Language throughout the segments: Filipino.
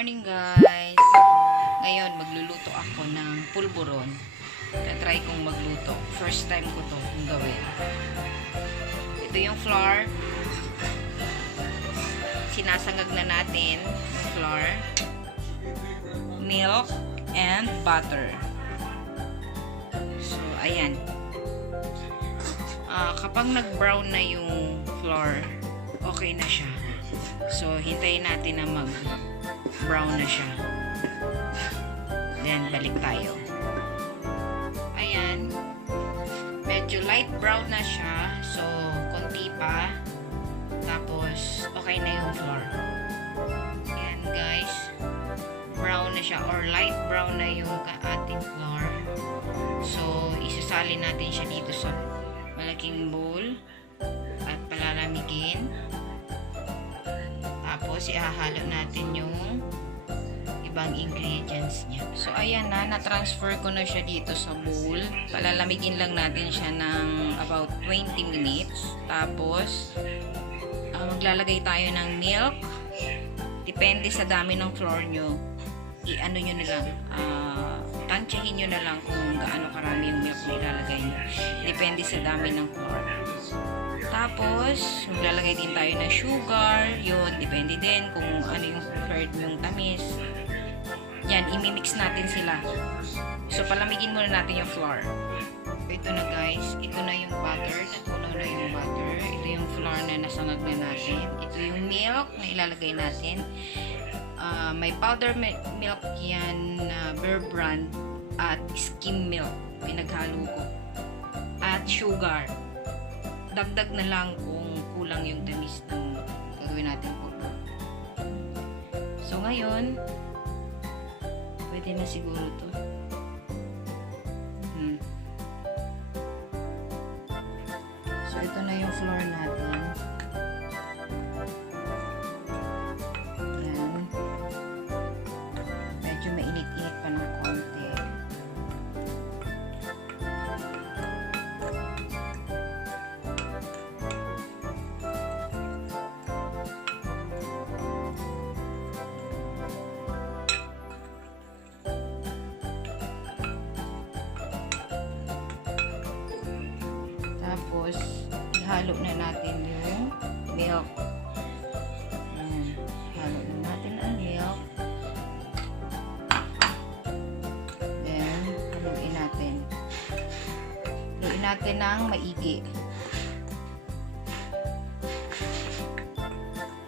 morning guys! Ngayon magluluto ako ng pulvoron. Try kong magluto. First time ko to gawin. Ito yung flour. Sinasangag na natin yung flour, milk, and butter. So, ayan. Kapag nag-brown na yung flour, okay na siya. So, hintayin natin na mag-brown na siya. Then, balik tayo. Ayan. Medyo light brown na siya. So, konti pa. Tapos, okay na yung flour. Ayan, guys. Brown na siya or light brown na yung ating flour. So, isasalin natin siya dito sa malaking bowl at palalamigin. Tapos, ihahalo natin yung ibang ingredients niya. So, ayan na. Na-transfer ko na siya dito sa bowl. Palalamigin lang natin siya ng about 20 minutes. Tapos, maglalagay tayo ng milk. Depende sa dami ng flour nyo. I-ano nyo na lang. Tansyahin nyo na lang kung gaano karami yung milk na ilalagay nyo. Depende sa dami ng flour. Tapos, maglalagay din tayo ng sugar. Yun, depende din kung ano yung preferred yung tamis. Yan, imimix natin sila. So, palamigin muna natin yung flour. Ito na guys. Ito na yung butter. Natunaw na yung butter. Ito yung flour na nasangag na natin. Ito yung milk na ilalagay natin. May powder milk yan na Bear Brand at skim milk. Pinaghalo ko. At sugar. Dagdag na lang kung kulang yung tamis ng gagawin natin po. So ngayon, pwede na siguro to. So ito na yung flour natin. Ayan. Medyo mainit-init pa ng konti. Tapos, ihalo na natin yung milk. Ayan. Ihalo na natin ang milk. Then, haluin natin. Haluin natin ng maigi.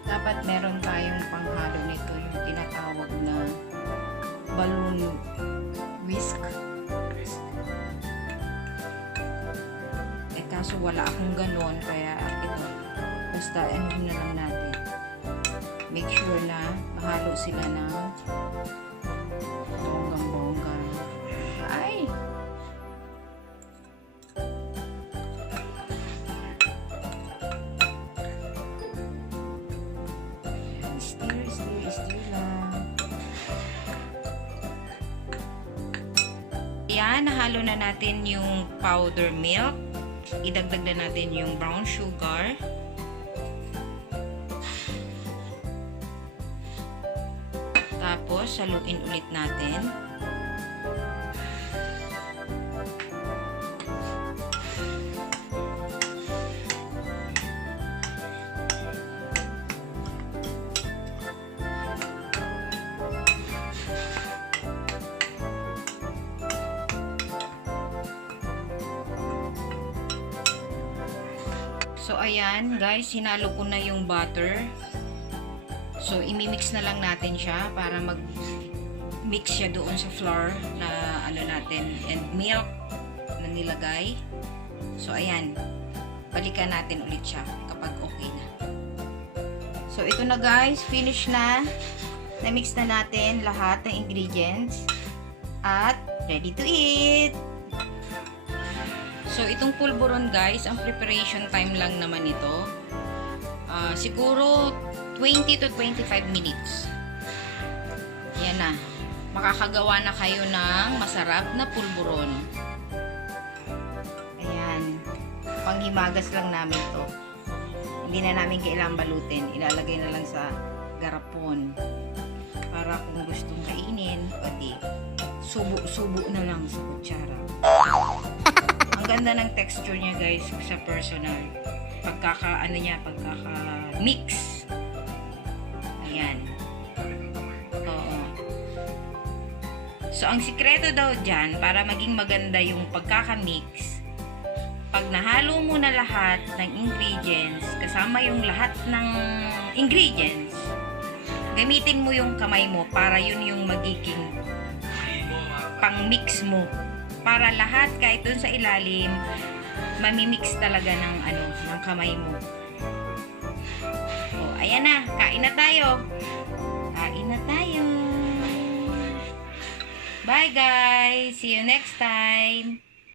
Dapat meron tayong panghalo nito, yung tinatawag na balloon whisk. Kaso wala akong ganon, kaya ito, basta ano na lang natin. Make sure na mahalo sila ng bonggang-bongga. Ay! Stir lang. Ayan, nahalo na natin yung powder milk. Idagdag na natin yung brown sugar. Tapos, haluin ulit natin. So, ayan, guys, hinalo ko na yung butter. So, imimix na lang natin siya para mag-mix siya doon sa flour na ano natin, and milk na nilagay. So, ayan, balikan natin ulit siya kapag okay na. So, ito na guys, finish na. Na-mix na natin lahat ng ingredients at ready to eat! So, itong pulvoron guys, ang preparation time lang naman ito. Siguro 20 to 25 minutes. Yan na. Makakagawa na kayo ng masarap na pulvoron. Ayan. Panghimagas lang namin to. Hindi na namin kailangang balutin. Ilalagay na lang sa garapon. Para kung gustong kainin, o di, subo-subo na lang sa kutsara. Ang ganda ng texture niya guys sa personal. Pagkaka mix. Ayan. Oo. So, ang sikreto daw dyan, para maging maganda yung pagkaka-mix, pag nahalo mo na lahat ng ingredients, kasama yung lahat ng ingredients, gamitin mo yung kamay mo para yun yung magiging pang-mix mo. Para lahat, kahit dun sa ilalim, mamimix talaga ng kamay mo. O, ayan na. Kain na tayo. Kain na tayo. Bye guys. See you next time.